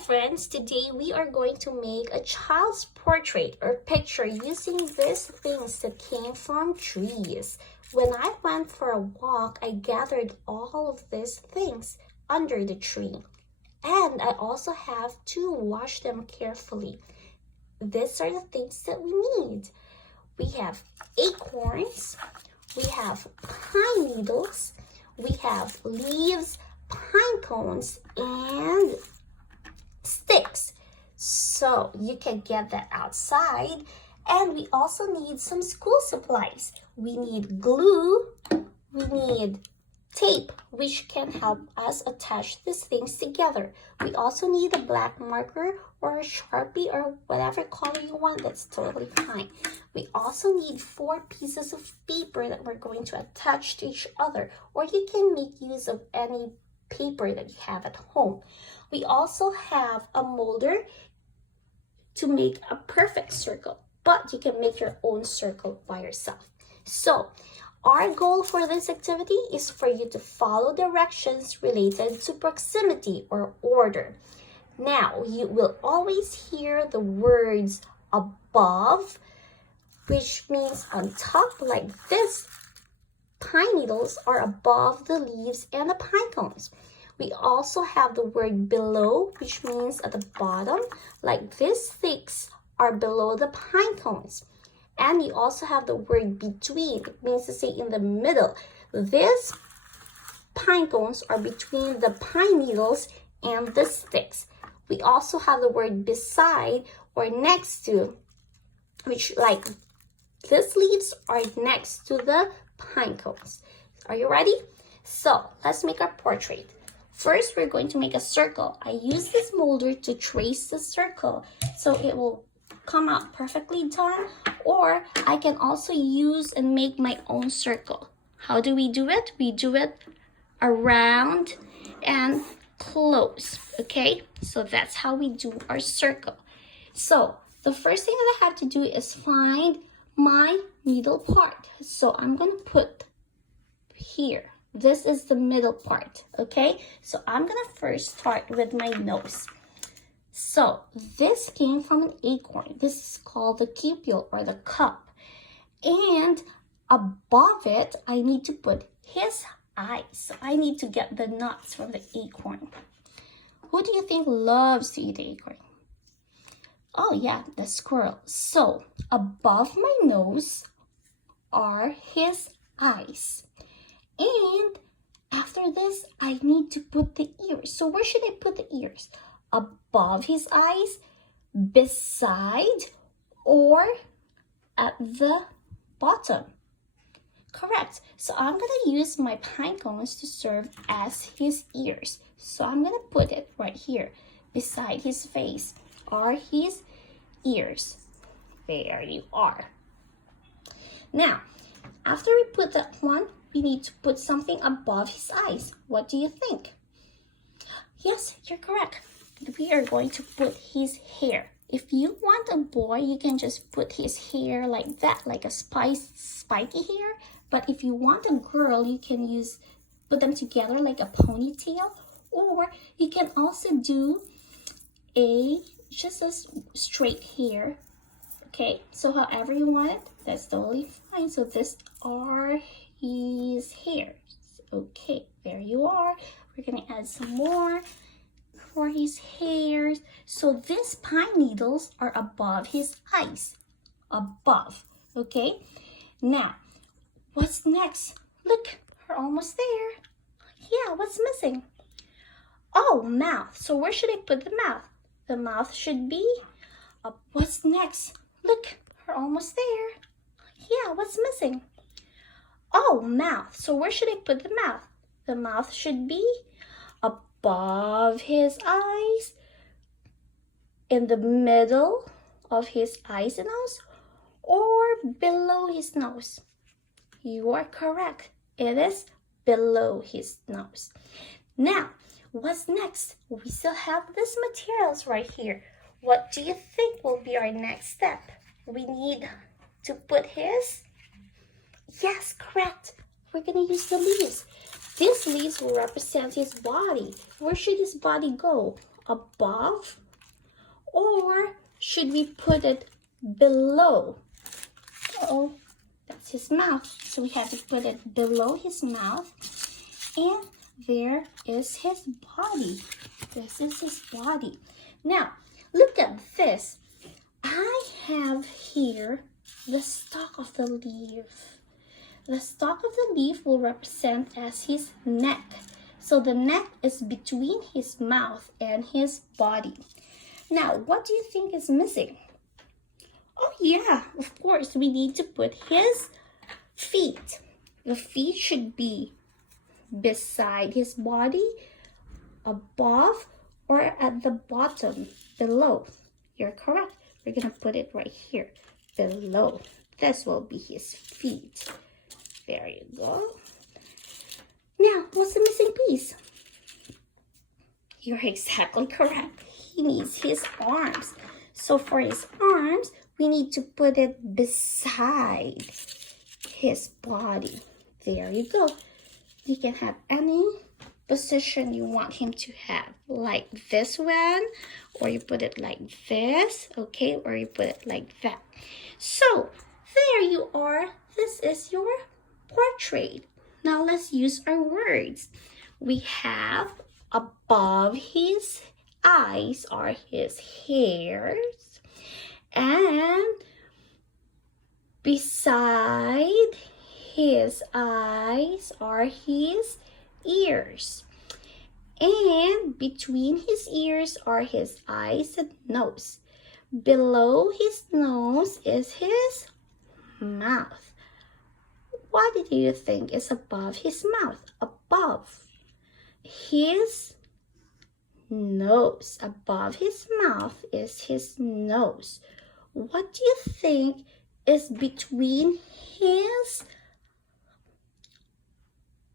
friends, today we are going to make a child's portrait or picture using these things that came from trees. When I went for a walk, I gathered all of these things under the tree. And I also have to wash them carefully. These are the things that we need. We have acorns, we have pine needles, we have leaves, pine cones, and sticks. So you can get that outside. And we also need some school supplies. We need glue, we need tape, which can help us attach these things together. We also need a black marker or a Sharpie or whatever color you want. That's totally fine. We also need 4 pieces of paper that we're going to attach to each other, or you can make use of any paper that you have at home. We also have a molder to make a perfect circle, but you can make your own circle by yourself. So our goal for this activity is for you to follow directions related to proximity or order. Now, you will always hear the words above, which means on top, like this. Pine needles are above the leaves and the pine cones. We also have the word below, which means at the bottom, like these sticks are below the pine cones. And you also have the word between. It means to say in the middle. These pine cones are between the pine needles and the sticks. We also have the word beside or next to, which like these leaves are next to the pine cones. Are you ready? So let's make our portrait. First, we're going to make a circle. I use this molder to trace the circle so it will come out perfectly done, or I can also use and make my own circle. How do we do it? We do it around and close, okay? So that's how we do our circle. So the first thing that I have to do is find my needle part. So I'm going to put here. This is the middle part, okay? So I'm going to first start with my nose. So this came from an acorn. This is called the cupule or the cup. And above it, I need to put his eyes. So I need to get the nuts from the acorn. Who do you think loves to eat acorn? Oh yeah, the squirrel. So above my nose are his eyes. And after this, I need to put the ears. So where should I put the ears? Above his eyes, beside, or at the bottom? Correct. So I'm going to use my pine cones to serve as his ears. So I'm going to put it right here beside his face are his ears. There you are. Now, after we put that one, we need to put something above his eyes. What do you think? Yes, you're correct. We are going to put his hair. If you want a boy, you can just put his hair like that, like a spiky hair. But if you want a girl, you can put them together like a ponytail. Or you can also do just a straight hair. Okay, so however you want it, that's totally fine. So these are his hairs. Okay, there you are. We're gonna add some more for his hairs. So these pine needles are above his eyes. Above, okay? Now, what's next? Look, we're almost there. Yeah, what's missing? Oh, mouth. So where should I put the mouth? The mouth should be up. What's next? Look, we're almost there. Yeah, what's missing? Oh, mouth. So where should I put the mouth? The mouth should be above his eyes, in the middle of his eyes and nose, or below his nose. You are correct. It is below his nose. Now, what's next? We still have these materials right here. What do you think will be our next step? We need to put his... Yes, correct. We're going to use the leaves. These leaves will represent his body. Where should his body go? above, or should we put it below? Uh-oh, that's his mouth. So we have to put it below his mouth. And there is his body. This is his body. Now, look at this. I have here the stalk of the leaf. The stalk of the leaf will represent as his neck. So the neck is between his mouth and his body. Now, what do you think is missing? Oh yeah, of course, we need to put his feet. The feet should be beside his body, above, or at the bottom, below. You're correct. We're going to put it right here, below. This will be his feet. There you go. Now, what's the missing piece? You're exactly correct. He needs his arms. So for his arms, we need to put it beside his body. There you go. You can have any position you want him to have, like this one, or you put it like this, okay, or you put it like that. So there you are. This is your portrait. Now let's use our words. We have above his eyes are his hairs, and beside his eyes are his ears, and between his ears are his eyes and nose. Below his nose is his mouth. What do you think is above his mouth? Above his nose. Above his mouth is his nose. What do you think is between his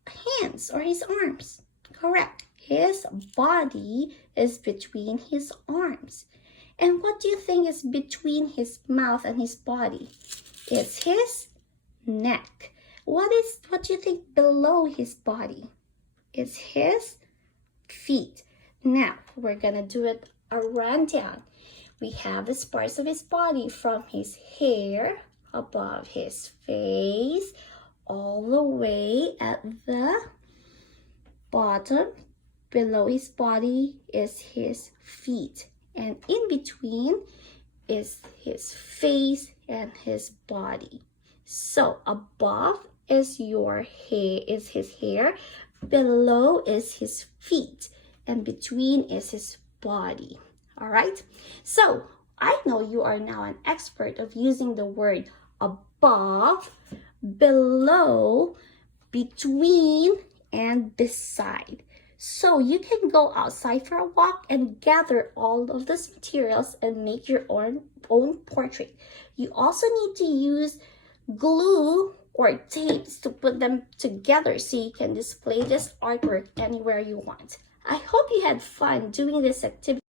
hands or his arms? Correct. His body is between his arms. And what do you think is between his mouth and his body? It's his neck. What do you think below his body? It's his feet. Now, we're gonna do it a rundown. We have the parts of his body from his hair, above his face, all the way at the bottom. Below his body is his feet, and in between is his face and his body. So above is his hair, below is his feet, and between is his body. All right, so I know you are now an expert of using the word above, below, between, and beside. So you can go outside for a walk and gather all of these materials and make your own portrait. You also need to use glue or tapes to put them together so you can display this artwork anywhere you want. I hope you had fun doing this activity.